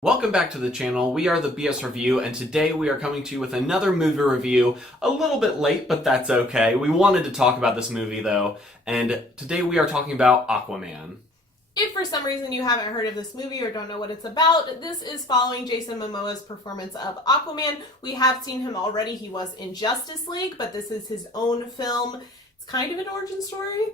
Welcome back to the channel. We are the BS Review, and today we are coming to you with another movie review. A little bit late, but that's okay. We wanted to talk about this movie though, and today we are talking about Aquaman. If for some reason you haven't heard of this movie or don't know what it's about, this is following Jason Momoa's performance of Aquaman. We have seen him already. He was in Justice League, but this is his own film. It's kind of an origin story.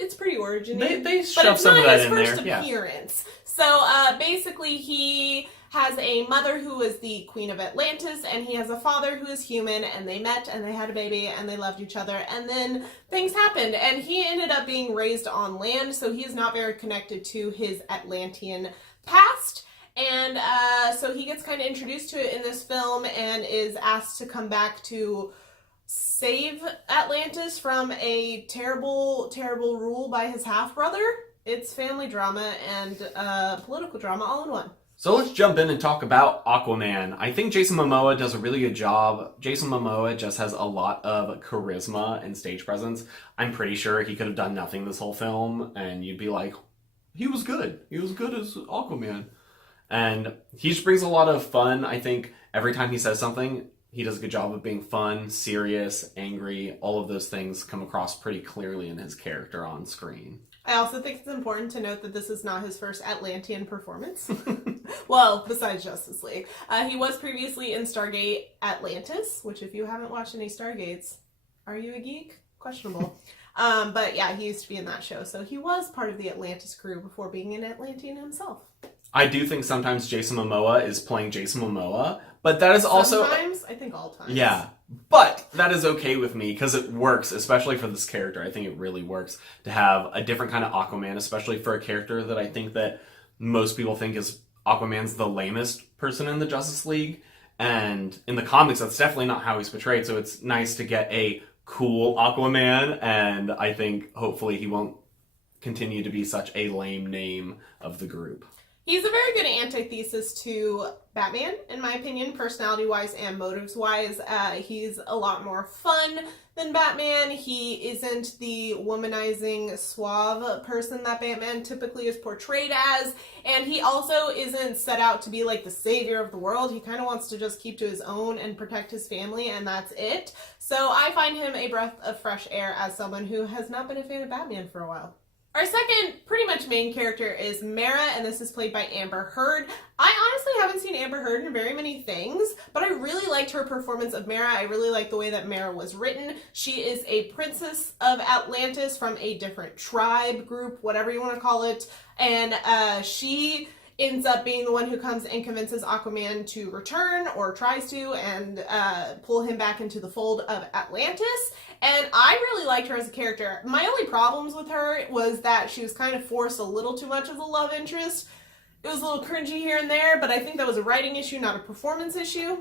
It's pretty origin-y. They shove some of that in there. But it's not his first appearance. So basically he has a mother who is the queen of Atlantis, and he has a father who is human, and they met and they had a baby and they loved each other, and then things happened and he ended up being raised on land, so he is not very connected to his Atlantean past. And so he gets kind of introduced to it in this film and is asked to come back to save Atlantis from a terrible, terrible rule by his half-brother. It's family drama and political drama all in one. So let's jump in and talk about Aquaman. I think Jason Momoa does a really good job. Jason Momoa just has a lot of charisma and stage presence. I'm pretty sure he could have done nothing this whole film, and you'd be like, he was good. He was good as Aquaman. And he just brings a lot of fun. I think every time he says something, he does a good job of being fun, serious, angry. All of those things come across pretty clearly in his character on screen. I also think it's important to note that this is not his first Atlantean performance. Well, besides Justice League. He was previously in Stargate Atlantis, which if you haven't watched any Stargates, are you a geek? Questionable. But yeah, he used to be in that show. So he was part of the Atlantis crew before being an Atlantean himself. I do think sometimes Jason Momoa is playing Jason Momoa, but that is also... Sometimes? I think all times. Yeah, but that is okay with me because it works, especially for this character. I think it really works to have a different kind of Aquaman, especially for a character that I think that most people think is Aquaman's the lamest person in the Justice League. And in the comics, that's definitely not how he's portrayed, so it's nice to get a cool Aquaman, and I think hopefully he won't continue to be such a lame name of the group. He's a very good antithesis to Batman, in my opinion, personality-wise and motives-wise. He's a lot more fun than Batman. He isn't the womanizing, suave person that Batman typically is portrayed as. And he also isn't set out to be like the savior of the world. He kind of wants to just keep to his own and protect his family, and that's it. So I find him a breath of fresh air as someone who has not been a fan of Batman for a while. Our second pretty much main character is Mara, and this is played by Amber Heard. I honestly haven't seen Amber Heard in very many things, but I really liked her performance of Mara. I really liked the way that Mara was written. She is a princess of Atlantis from a different tribe, group, whatever you want to call it, and she ends up being the one who comes and convinces Aquaman to return, or tries to, and pull him back into the fold of Atlantis. And I really liked her as a character. My only problems with her was that she was kind of forced a little too much as a love interest. It was a little cringy here and there, but I think that was a writing issue, not a performance issue.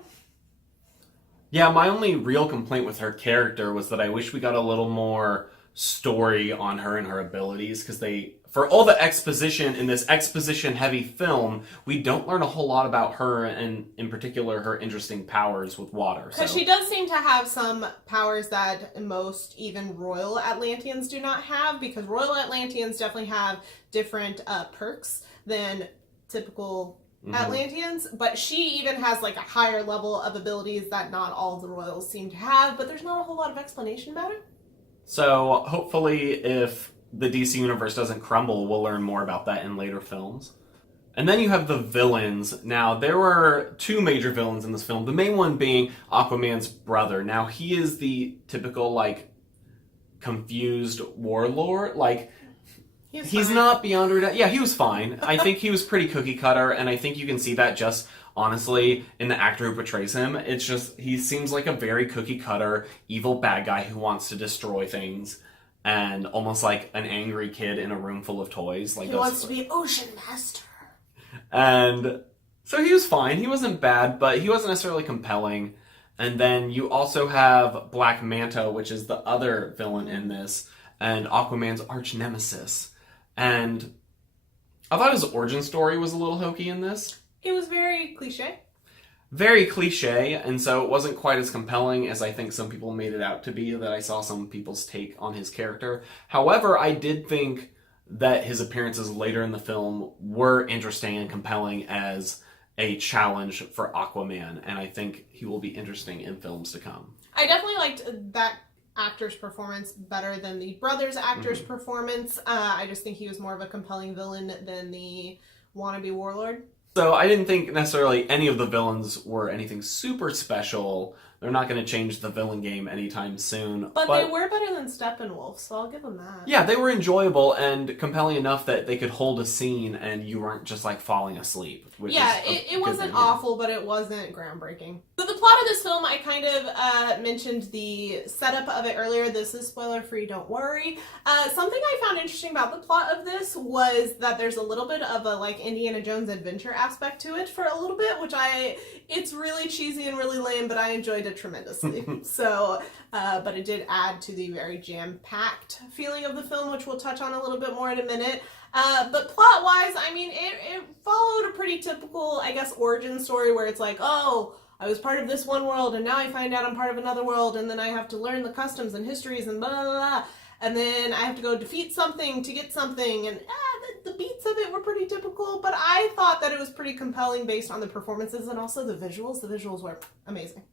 Yeah, my only real complaint with her character was that I wish we got a little more story on her and her abilities, because for all the exposition in this exposition-heavy film, we don't learn a whole lot about her, and in particular, her interesting powers with water. Because she does seem to have some powers that most even Royal Atlanteans do not have, because Royal Atlanteans definitely have different perks than typical Atlanteans, but she even has like a higher level of abilities that not all of the Royals seem to have, but there's not a whole lot of explanation about it. So hopefully if the DC universe doesn't crumble, we'll learn more about that in later films. And then you have the villains. Now, there were two major villains in this film, the main one being Aquaman's brother. Now, he is the typical, like, confused warlord. Like, he's not beyond redemption. Yeah, he was fine. I think he was pretty cookie cutter, and I think you can see that just, honestly, in the actor who portrays him. It's just, he seems like a very cookie cutter, evil bad guy who wants to destroy things. And almost like an angry kid in a room full of toys. Like he wants to be Ocean Master. And so he was fine. He wasn't bad, but he wasn't necessarily compelling. And then you also have Black Manta, which is the other villain in this, and Aquaman's arch nemesis. And I thought his origin story was a little hokey in this. He was very cliche. Very cliche, and so it wasn't quite as compelling as I think some people made it out to be, that I saw some people's take on his character. However, I did think that his appearances later in the film were interesting and compelling as a challenge for Aquaman, and I think he will be interesting in films to come. I definitely liked that actor's performance better than the brother's actor's performance. I just think he was more of a compelling villain than the wannabe warlord. So I didn't think necessarily any of the villains were anything super special. They're not going to change the villain game anytime soon. But they were better than Steppenwolf, so I'll give them that. Yeah, they were enjoyable and compelling enough that they could hold a scene and you weren't just like falling asleep. Yeah, it wasn't awful, but it wasn't groundbreaking. So the plot of this film, I kind of mentioned the setup of it earlier. This is spoiler free, don't worry. Something I found interesting about the plot of this was that there's a little bit of a like Indiana Jones adventure aspect to it for a little bit, which it's really cheesy and really lame, but I enjoyed it tremendously. So, but it did add to the very jam-packed feeling of the film, which we'll touch on a little bit more in a minute. But plot-wise, I mean, it followed a pretty typical, I guess, origin story where it's like, oh, I was part of this one world, and now I find out I'm part of another world, and then I have to learn the customs and histories and blah, blah, blah. And then I have to go defeat something to get something, and the beats of it were pretty typical, but I thought that it was pretty compelling based on the performances and also the visuals. The visuals were amazing.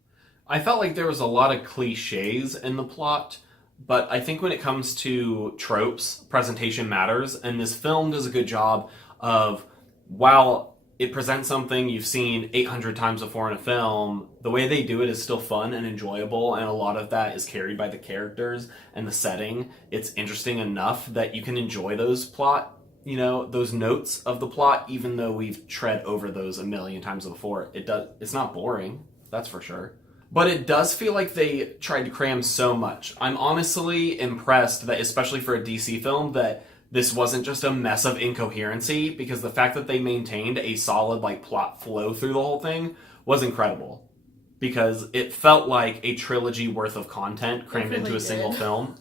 I felt like there was a lot of cliches in the plot, but I think when it comes to tropes, presentation matters, and this film does a good job of, while it presents something you've seen 800 times before in a film, the way they do it is still fun and enjoyable, and a lot of that is carried by the characters and the setting. It's interesting enough that you can enjoy those those notes of the plot, even though we've tread over those a million times before. It's not boring, that's for sure. But it does feel like they tried to cram so much. I'm honestly impressed that, especially for a DC film, that this wasn't just a mess of incoherency, because the fact that they maintained a solid plot flow through the whole thing was incredible. Because it felt like a trilogy worth of content crammed into a single film.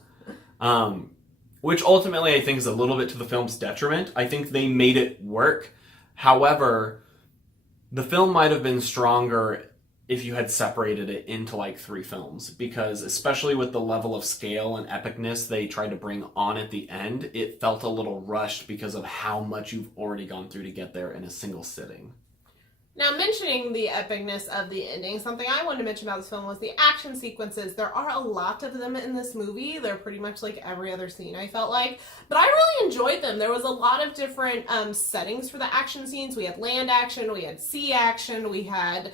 Which ultimately I think is a little bit to the film's detriment. I think they made it work. However, the film might have been stronger if you had separated it into 3 films, because especially with the level of scale and epicness they tried to bring on at the end, it felt a little rushed because of how much you've already gone through to get there in a single sitting. Now, mentioning the epicness of the ending, something I wanted to mention about this film was the action sequences. There are a lot of them in this movie. They're pretty much like every other scene, I felt like. But I really enjoyed them. There was a lot of different settings for the action scenes. We had land action, we had sea action, we had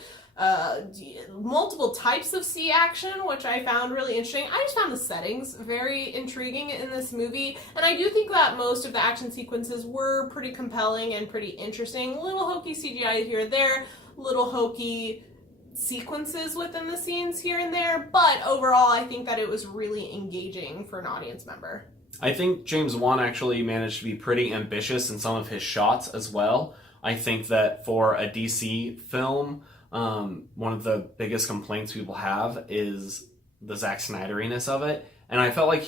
multiple types of sea action, which I found really interesting. I just found the settings very intriguing in this movie, and I do think that most of the action sequences were pretty compelling and pretty interesting. Little hokey CGI here and there, little hokey sequences within the scenes here and there, but overall I think that it was really engaging for an audience member. I think James Wan actually managed to be pretty ambitious in some of his shots as well. I think that for a DC film, one of the biggest complaints people have is the Zack Snyderiness of it, and I felt like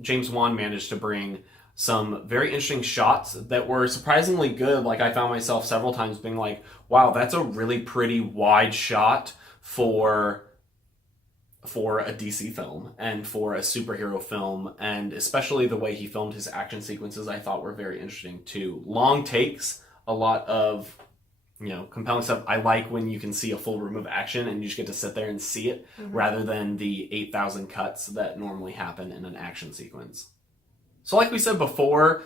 James Wan managed to bring some very interesting shots that were surprisingly good. I found myself several times being like, wow, that's a really pretty wide shot for a DC film and for a superhero film, and especially the way he filmed his action sequences I thought were very interesting too. Long takes, a lot of compelling stuff. I like when you can see a full room of action and you just get to sit there and see it, rather than the 8,000 cuts that normally happen in an action sequence. So like we said before,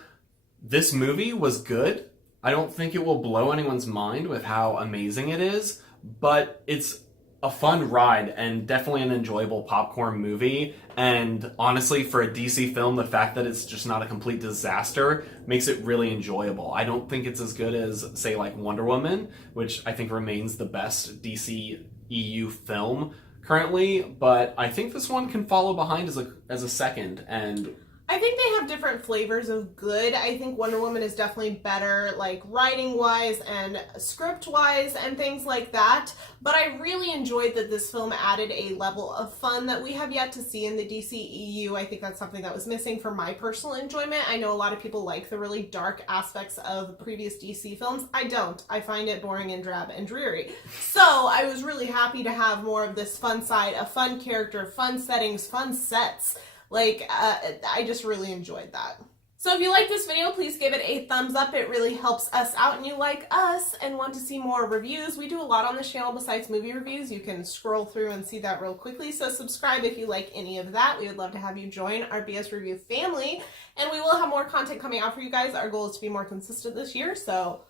this movie was good. I don't think it will blow anyone's mind with how amazing it is, but it's a fun ride and definitely an enjoyable popcorn movie. And honestly, for a DC film, the fact that it's just not a complete disaster makes it really enjoyable. I don't think it's as good as, say, Wonder Woman, which I think remains the best DC EU film currently, but I think this one can follow behind as a second. And I think they have different flavors of good. I think Wonder Woman is definitely better, writing-wise and script-wise and things like that. But I really enjoyed that this film added a level of fun that we have yet to see in the DC EU. I think that's something that was missing for my personal enjoyment. I know a lot of people like the really dark aspects of previous DC films. I don't. I find it boring and drab and dreary. So I was really happy to have more of this fun side, a fun character, fun settings, fun sets. I just really enjoyed that. So if you like this video, please give it a thumbs up. It really helps us out, and you like us and want to see more reviews. We do a lot on this channel besides movie reviews. You can scroll through and see that real quickly. So subscribe if you like any of that. We would love to have you join our BS Review family, and we will have more content coming out for you guys. Our goal is to be more consistent this year, so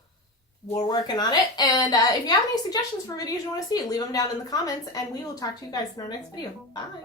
we're working on it. And if you have any suggestions for videos you want to see, leave them down in the comments, and we will talk to you guys in our next video. Bye!